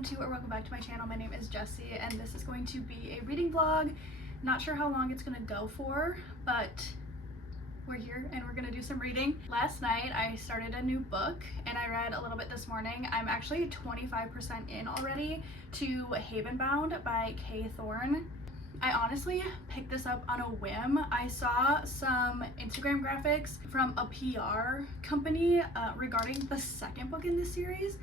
welcome to or welcome back to my channel. My name is Jessie and this is going to be a reading vlog. Not sure how long it's gonna go for, but we're here and we're gonna do some reading. Last night I started a new book and I read a little bit this morning. I'm actually 25% in already to Havenbound by K. Thorne. I honestly picked this up on a whim. I saw some Instagram graphics from a PR company regarding the second book in this series,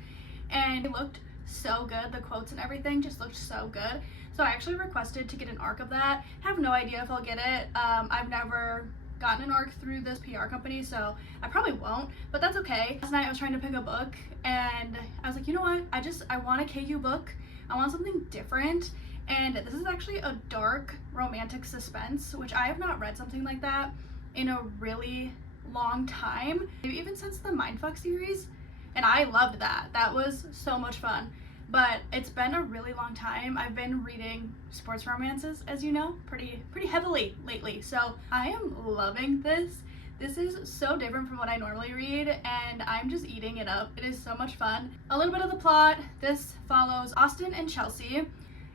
and it looked so good. The quotes and everything just looked so good. So I actually requested to get an ARC of that. Have no idea if I'll get it. I've never gotten an ARC through this PR company, so I probably won't, but that's okay. Last night I was trying to pick a book and I was like, you know what? I want a KU book. I want something different. And this is actually a dark romantic suspense, which I have not read something like that in a really long time, maybe even since the Mindfuck series. And I loved that. That was so much fun. But it's been a really long time. I've been reading sports romances, as you know, pretty heavily lately. So I am loving this. This is so different from what I normally read, and I'm just eating it up. It is so much fun. A little bit of the plot. This follows Austin and Chelsea.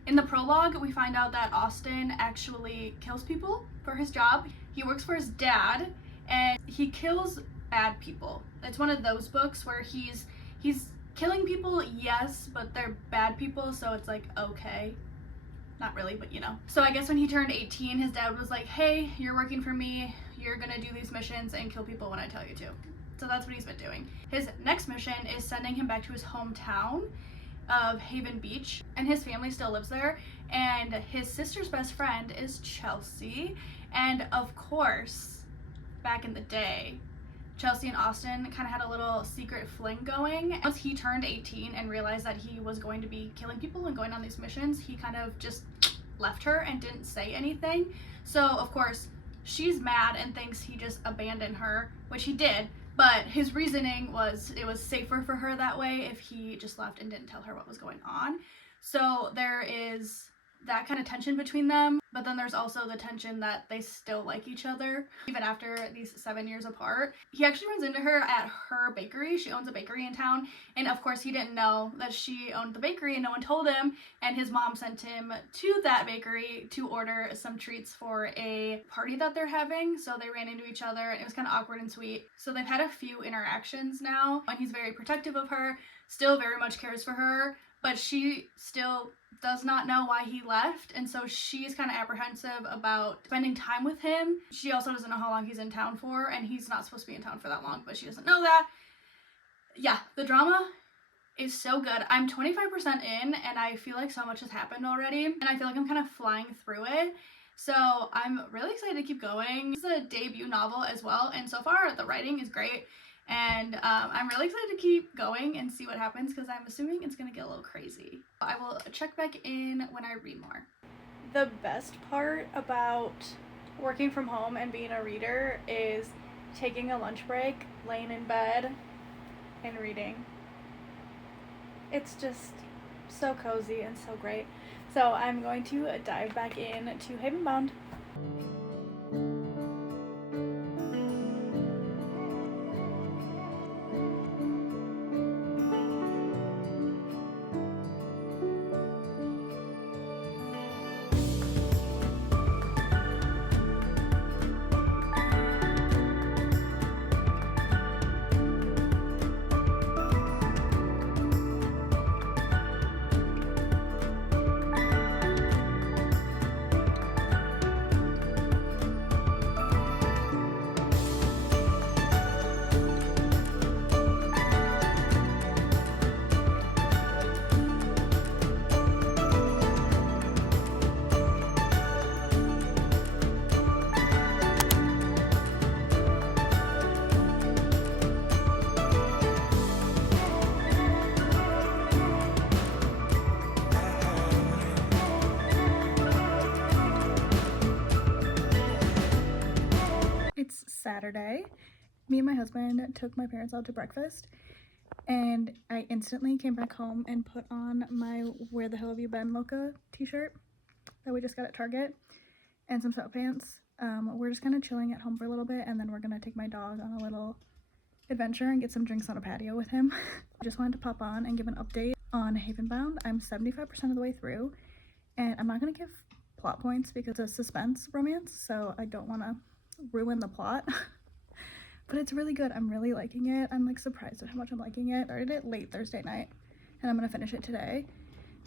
In the prologue, we find out that Austin actually kills people for his job. He works for his dad, and he kills bad people. It's one of those books where he's killing people, yes, but they're bad people, so it's like, okay. Not really, but you know. So I guess when he turned 18, his dad was like, hey, you're working for me. You're gonna do these missions and kill people when I tell you to. So that's what he's been doing. His next mission is sending him back to his hometown of Haven Beach, and his family still lives there, and his sister's best friend is Chelsea. And of course, back in the day, Chelsea and Austin kind of had a little secret fling going. Once he turned 18 and realized that he was going to be killing people and going on these missions, he kind of just left her and didn't say anything. So of course she's mad and thinks he just abandoned her, which he did. But his reasoning was it was safer for her that way if he just left and didn't tell her what was going on. So there is that kind of tension between them, but then there's also the tension that they still like each other even after these 7 years apart. He actually runs into her at her bakery. She owns a bakery in town, and of course he didn't know that she owned the bakery and no one told him, and his mom sent him to that bakery to order some treats for a party that they're having. So they ran into each other and it was kind of awkward and sweet. So they've had a few interactions now, and he's very protective of her, still very much cares for her, but she still does not know why he left, and so she's kind of apprehensive about spending time with him. She also doesn't know how long he's in town for, and he's not supposed to be in town for that long, but she doesn't know that. Yeah, the drama is so good. I'm 25% in, and I feel like so much has happened already, and I feel like I'm kind of flying through it. So I'm really excited to keep going. It's a debut novel as well, and so far the writing is great. And I'm really excited to keep going and see what happens, because I'm assuming it's gonna get a little crazy. I will check back in when I read more. The best part about working from home and being a reader is taking a lunch break, laying in bed, and reading. It's just so cozy and so great. So I'm going to dive back in to Havenbound. It's Saturday. Me and my husband took my parents out to breakfast, and I instantly came back home and put on my Where the Hell Have You Been Mocha t-shirt that we just got at Target and some sweatpants. We're just kind of chilling at home for a little bit, and then we're gonna take my dog on a little adventure and get some drinks on a patio with him. I just wanted to pop on and give an update on Havenbound. I'm 75% of the way through, and I'm not going to give plot points because it's a suspense romance, so I don't want to ruin the plot. But it's really good. I'm really liking it. I'm like surprised at how much I'm liking it. I started it late Thursday night, and I'm going to finish it today.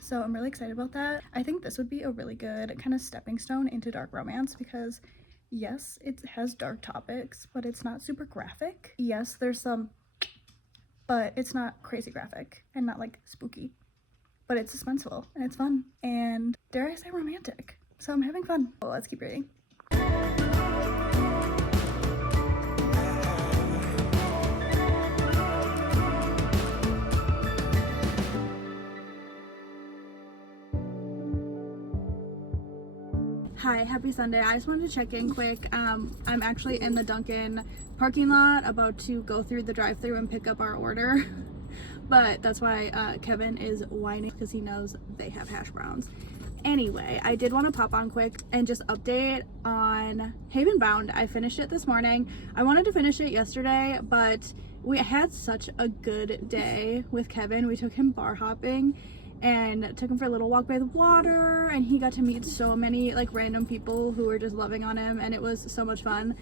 So I'm really excited about that. I think this would be a really good kind of stepping stone into dark romance because yes, it has dark topics, but it's not super graphic. Yes, there's some, but it's not crazy graphic and not like spooky, but it's suspenseful and it's fun and dare I say romantic. So I'm having fun. Well, let's keep reading. Hi, happy Sunday. I just wanted to check in quick. I'm actually in the Dunkin' parking lot about to go through the drive-thru and pick up our order. But that's why Kevin is whining because he knows they have hash browns. Anyway, I did want to pop on quick and just update on Havenbound. I finished it this morning. I wanted to finish it yesterday, but we had such a good day with Kevin. We took him bar hopping and took him for a little walk by the water, and he got to meet so many like random people who were just loving on him, and it was so much fun.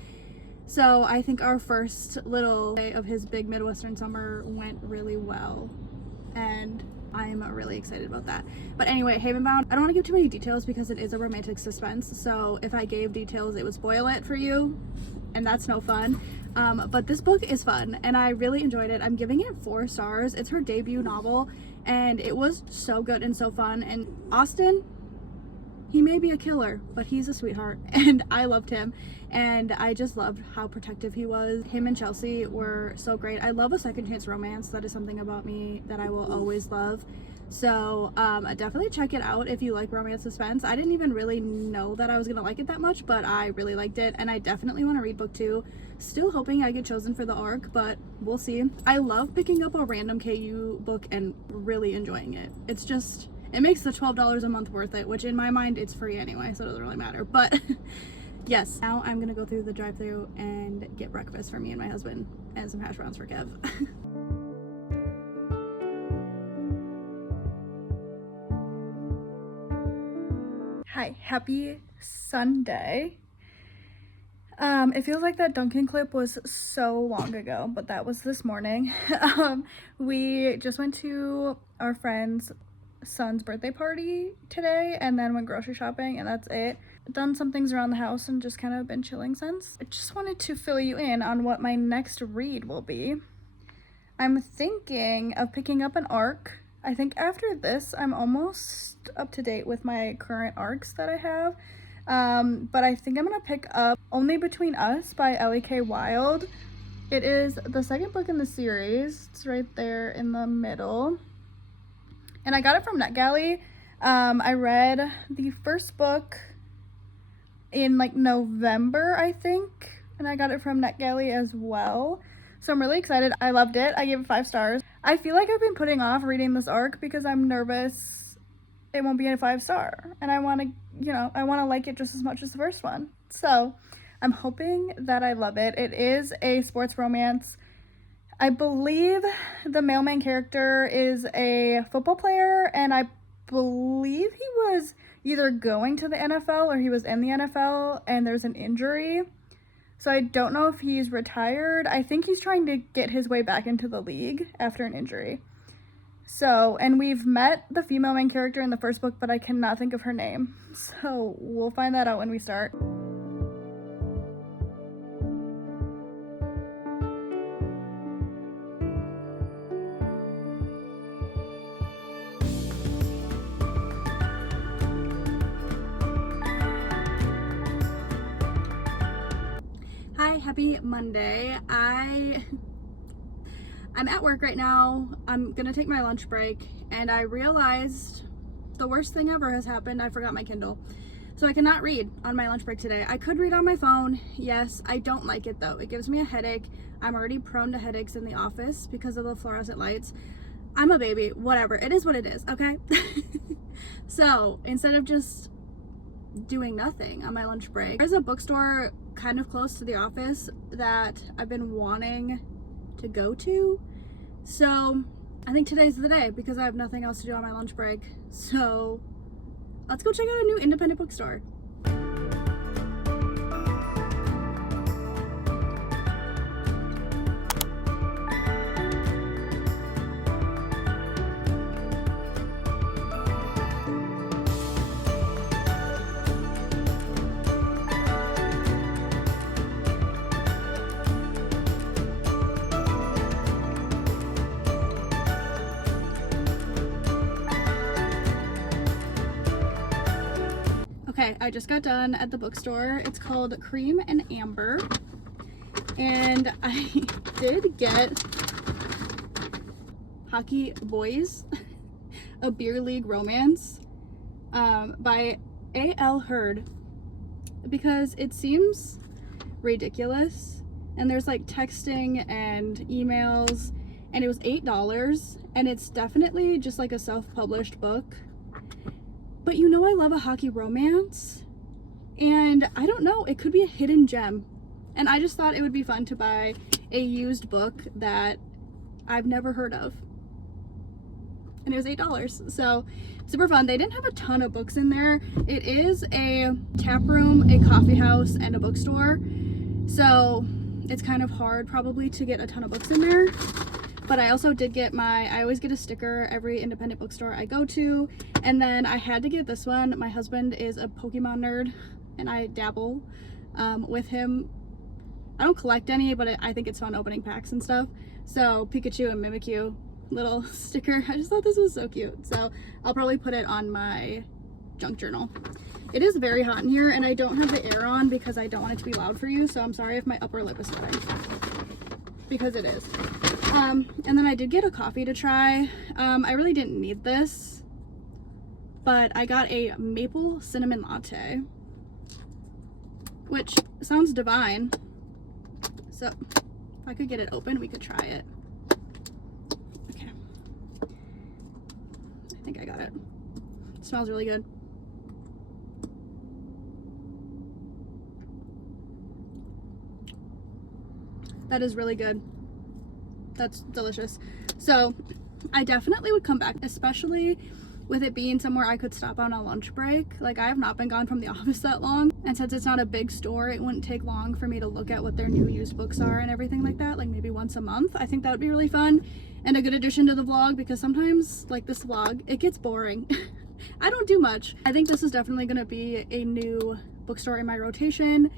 So I think our first little day of his big Midwestern summer went really well, and I'm really excited about that. But anyway, Havenbound, I don't want to give too many details because it is a romantic suspense, so if I gave details it would spoil it for you, and that's no fun. But this book is fun and I really enjoyed it. I'm giving it 4 stars. It's her debut novel and it was so good and so fun. And Austin, he may be a killer, but he's a sweetheart and I loved him. And I just loved how protective he was. Him and Chelsea were so great. I love a second chance romance. That is something about me that I will always love. So definitely check it out if you like romance suspense. I didn't even really know that I was gonna like it that much, but I really liked it and I definitely want to read book 2. Still hoping I get chosen for the ARC, but we'll see. I love picking up a random KU book and really enjoying it. It's just, it makes the $12 a month worth it, which in my mind it's free anyway, so it doesn't really matter. But yes, now I'm gonna go through the drive-thru and get breakfast for me and my husband and some hash browns for Kev. Hi, happy Sunday. It feels like that Dunkin' clip was so long ago, but that was this morning. We just went to our friend's son's birthday party today and then went grocery shopping, and that's it. Done some things around the house and just kind of been chilling since. I just wanted to fill you in on what my next read will be. I'm thinking of picking up an ARC. I think after this, I'm almost up to date with my current ARCs that I have. But I think I'm gonna pick up Only Between Us by L.E.K. Wild. It is the second book in the series. It's right there in the middle. And I got it from NetGalley. I read the first book in like November, I think. And I got it from NetGalley as well. So I'm really excited. I loved it. I gave it 5 stars. I feel like I've been putting off reading this ARC because I'm nervous it won't be a 5-star. And I want to, you know, I want to like it just as much as the first one. So I'm hoping that I love it. It is a sports romance. I believe the main character is a football player, and I believe he was either going to the NFL or he was in the NFL and there's an injury. So I don't know if he's retired. I think he's trying to get his way back into the league after an injury. So, and we've met the female main character in the first book, but I cannot think of her name. So we'll find that out when we start. Hi, happy Monday. I'm at work right now. I'm gonna take my lunch break and I realized the worst thing ever has happened. I forgot my Kindle. So I cannot read on my lunch break today. I could read on my phone. Yes, I don't like it though. It gives me a headache. I'm already prone to headaches in the office because of the fluorescent lights. I'm a baby, whatever. It is what it is, okay? So instead of just doing nothing on my lunch break, there's a bookstore kind of close to the office that I've been wanting to go to. So I think today's the day because I have nothing else to do on my lunch break. So let's go check out a new independent bookstore. Okay, I just got done at the bookstore. It's called Cream and Amber. And I did get Hockey Boys, a beer league romance by A.L. Hurd, because it seems ridiculous. And there's like texting and emails, and it was $8, and it's definitely just like a self-published book. But you know I love a hockey romance, and I don't know, it could be a hidden gem. And I just thought it would be fun to buy a used book that I've never heard of. And it was $8, so super fun. They didn't have a ton of books in there. It is a tap room, a coffee house, and a bookstore. So it's kind of hard probably to get a ton of books in there. But I also did get I always get a sticker every independent bookstore I go to. And then I had to get this one. My husband is a Pokemon nerd, and I dabble with him. I don't collect any, but I think it's fun opening packs and stuff. So Pikachu and Mimikyu little sticker. I just thought this was so cute. So I'll probably put it on my junk journal. It is very hot in here, and I don't have the air on because I don't want it to be loud for you. So I'm sorry if my upper lip is sweating, because it is. And then I did get a coffee to try. I really didn't need this, but I got a maple cinnamon latte, which sounds divine. So if I could get it open, we could try it. Okay. I think I got it. It smells really good. That is really good. That's delicious. So I definitely would come back, especially with it being somewhere I could stop on a lunch break. Like, I have not been gone from the office that long, and since it's not a big store, it wouldn't take long for me to look at what their new used books are and everything like that, like maybe once a month. I think that would be really fun and a good addition to the vlog, because sometimes, like this vlog, it gets boring. I don't do much. I think this is definitely going to be a new bookstore in my rotation,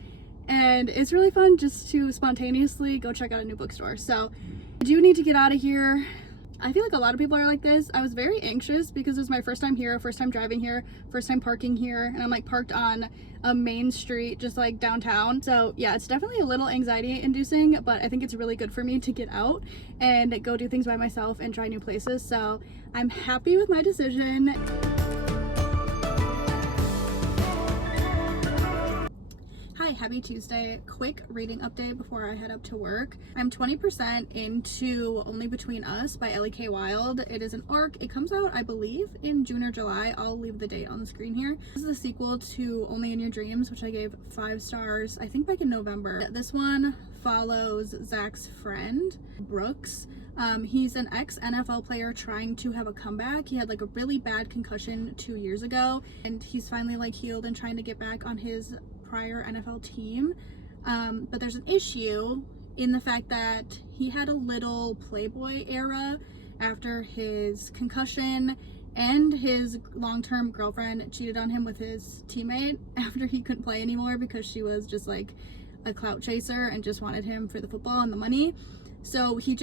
and it's really fun just to spontaneously go check out a new bookstore. So I do need to get out of here. I feel like a lot of people are like this. I was very anxious because it was my first time here, first time driving here, first time parking here, and I'm like parked on a main street just like downtown. So yeah, it's definitely a little anxiety inducing, but I think it's really good for me to get out and go do things by myself and try new places. So I'm happy with my decision. Hi, happy Tuesday. Quick reading update before I head up to work. I'm 20% into Only Between Us by Ellie K. Wilde. It is an arc. It comes out, I believe, in June or July. I'll leave the date on the screen here. This is the sequel to Only in Your Dreams, which I gave 5 stars, I think back in November. This one follows Zach's friend, Brooks. He's an ex-NFL player trying to have a comeback. He had like a really bad concussion 2 years ago, and he's finally like healed and trying to get back on his prior NFL team, but there's an issue in the fact that he had a little Playboy era after his concussion, and his long-term girlfriend cheated on him with his teammate after he couldn't play anymore because she was just like a clout chaser and just wanted him for the football and the money. So he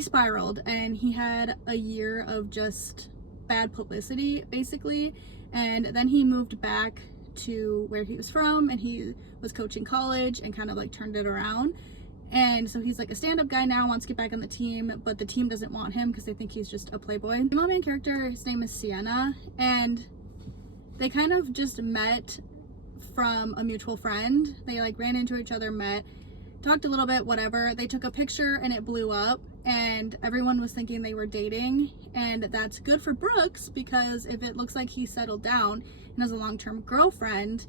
spiraled, and he had a year of just bad publicity basically, and then he moved back to where he was from, and he was coaching college and kind of like turned it around. And so he's like a stand-up guy now, wants to get back on the team, but the team doesn't want him because they think he's just a playboy. The main character, his name is Sienna, and they kind of just met from a mutual friend. They like ran into each other, met, talked a little bit, whatever. They took a picture and it blew up, and everyone was thinking they were dating. And that's good for Brooks, because if it looks like he settled down and has a long-term girlfriend,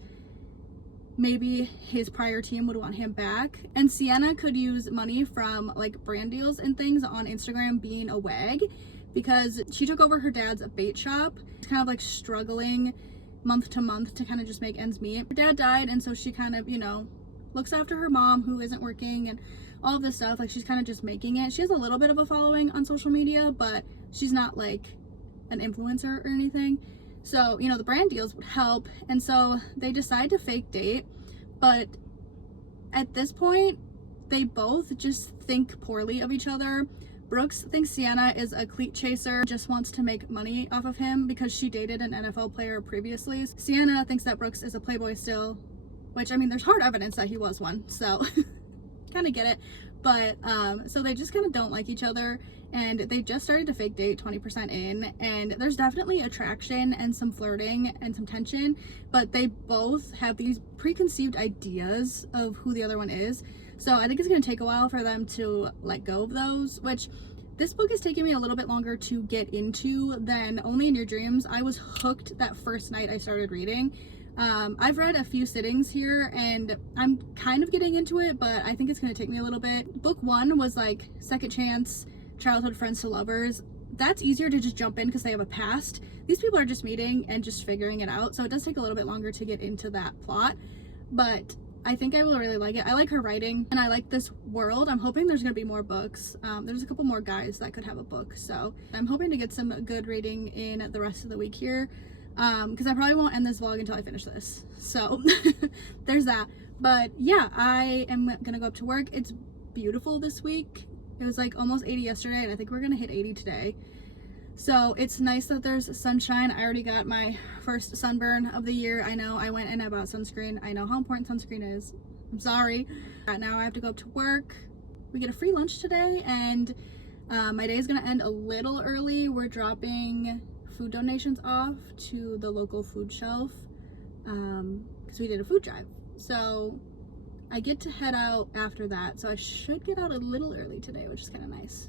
maybe his prior team would want him back. And Sienna could use money from like brand deals and things on Instagram being a WAG, because she took over her dad's bait shop. She's kind of like struggling month to month to kind of just make ends meet. Her dad died, and so she kind of, you know, looks after her mom who isn't working and all of this stuff. Like, she's kind of just making it. She has a little bit of a following on social media, but she's not like an influencer or anything. So, you know, the brand deals would help. And so they decide to fake date. But at this point, they both just think poorly of each other. Brooks thinks Sienna is a cleat chaser, just wants to make money off of him because she dated an NFL player previously. Sienna thinks that Brooks is a playboy still, which, I mean, there's hard evidence that he was one, so kind of get it. But so they just kind of don't like each other, and they just started to fake date 20% in, and there's definitely attraction and some flirting and some tension, but they both have these preconceived ideas of who the other one is. So I think it's going to take a while for them to let go of those, which this book is taking me a little bit longer to get into than Only in Your Dreams. I was hooked that first night I started reading. I've read a few sittings here and I'm kind of getting into it, but I think it's going to take me a little bit. Book 1 was like second chance, childhood friends to lovers. That's easier to just jump in because they have a past. These people are just meeting and just figuring it out, so it does take a little bit longer to get into that plot, but I think I will really like it. I like her writing and I like this world. I'm hoping there's going to be more books. There's a couple more guys that could have a book, so I'm hoping to get some good reading in the rest of the week here. Because I probably won't end this vlog until I finish this. So there's that. But yeah, I am gonna go up to work. It's beautiful this week. It was like almost 80 yesterday, and I think we're gonna hit 80 today. So it's nice that there's sunshine. I already got my first sunburn of the year. I know I went and I bought sunscreen. I know how important sunscreen is. I'm sorry. Now I have to go up to work. We get a free lunch today, and my day is gonna end a little early. We're dropping food donations off to the local food shelf because we did a food drive, so I get to head out after that, so I should get out a little early today, which is kind of nice.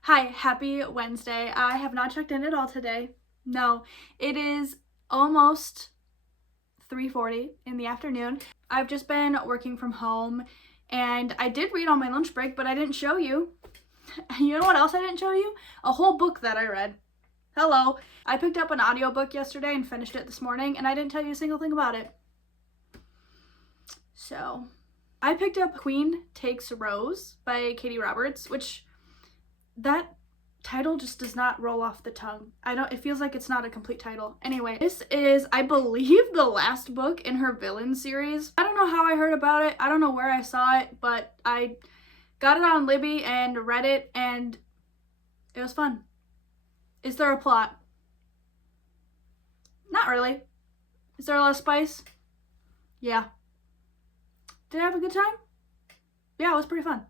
Hi, happy Wednesday. I have not checked in at all today. No, it is almost 3:40 in the afternoon. I've just been working from home, and I did read on my lunch break, but I didn't show you. You know what else I didn't show you? A whole book that I read. Hello. I picked up an audiobook yesterday and finished it this morning, and I didn't tell you a single thing about it. So, I picked up Queen Takes Rose by Katie Roberts, which that title just does not roll off the tongue. It feels like it's not a complete title. Anyway, this is, I believe, the last book in her villain series. I don't know how I heard about it. I don't know where I saw it, but I got it on Libby and read it, and it was fun. Is there a plot? Not really. Is there a lot of spice? Yeah. Did I have a good time? Yeah, it was pretty fun.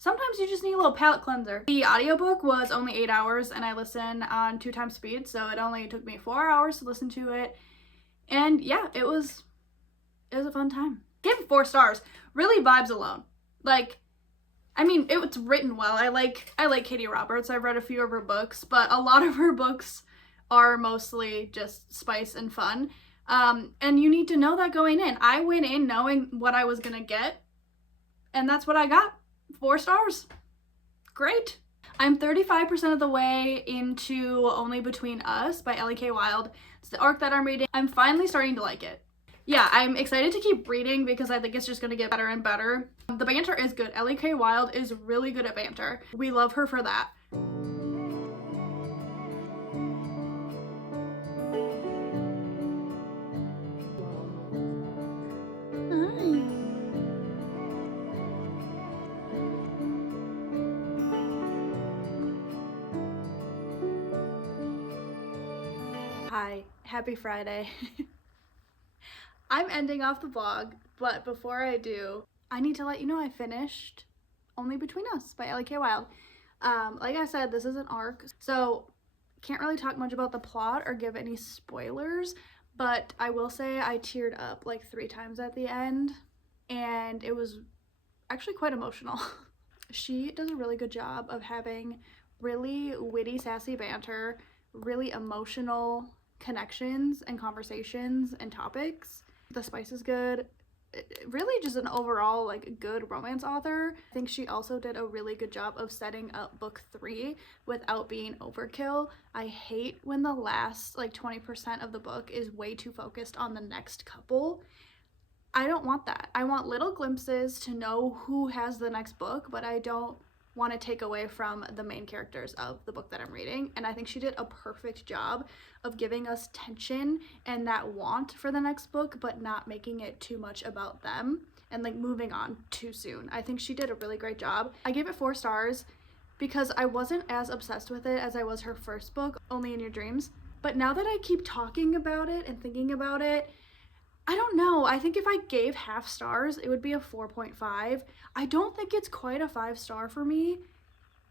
Sometimes you just need a little palate cleanser. The audiobook was only 8 hours, and I listen on 2 times speed, so it only took me 4 hours to listen to it. And yeah, it was a fun time. Gave it 4 stars. Really vibes alone. Like, I mean, it's written well. I like Katie Roberts. I've read a few of her books, but a lot of her books are mostly just spice and fun. And you need to know that going in. I went in knowing what I was gonna get, and that's what I got. 4 stars. Great. I'm 35% of the way into Only Between Us by Ellie K. Wilde. It's the arc that I'm reading. I'm finally starting to like it. Yeah, I'm excited to keep reading because I think it's just going to get better and better. The banter is good. Ellie K. Wilde is really good at banter. We love her for that. Hi, happy Friday. I'm ending off the vlog, but before I do, I need to let you know I finished Only Between Us by Ellie K. Wilde. Like I said, this is an arc, so can't really talk much about the plot or give any spoilers, but I will say I teared up like 3 times at the end, and it was actually quite emotional. She does a really good job of having really witty, sassy banter really emotional connections and conversations and topics. The spice is good. Really just an overall like good romance author. I think she also did a really good job of setting up book 3 without being overkill. I hate when the last like 20% of the book is way too focused on the next couple. I don't want that. I want little glimpses to know who has the next book, but I don't want to take away from the main characters of the book that I'm reading. And I think she did a perfect job of giving us tension and that want for the next book, but not making it too much about them and like moving on too soon. I think she did a really great job. I gave it 4 stars because I wasn't as obsessed with it as I was her first book, Only in Your Dreams. But now that I keep talking about it and thinking about it, I don't know. I think if I gave half stars, it would be a 4.5. I don't think it's quite a 5-star for me,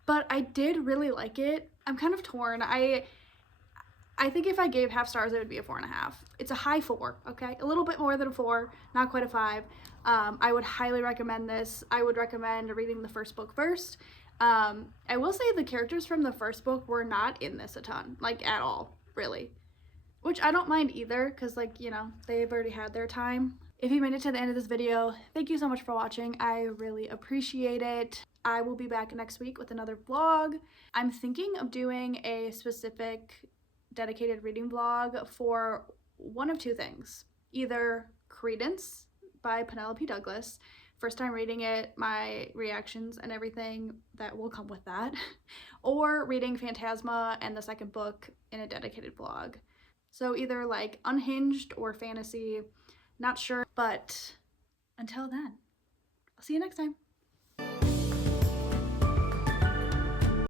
but I did really like it. I'm kind of torn. I think if I gave half stars, it would be a 4.5. It's a high 4, okay? A little bit more than a 4, not quite a 5. I would highly recommend this. I would recommend reading the first book first. I will say the characters from the first book were not in this a ton, like at all, really. Which I don't mind either, because like, you know, they've already had their time. If you made it to the end of this video, thank you so much for watching. I really appreciate it. I will be back next week with another vlog. I'm thinking of doing a specific dedicated reading vlog for one of 2 things. Either Credence by Penelope Douglas, first time reading it, my reactions and everything that will come with that, or reading Phantasma and the second book in a dedicated vlog. So either like unhinged or fantasy, not sure, but until then, I'll see you next time.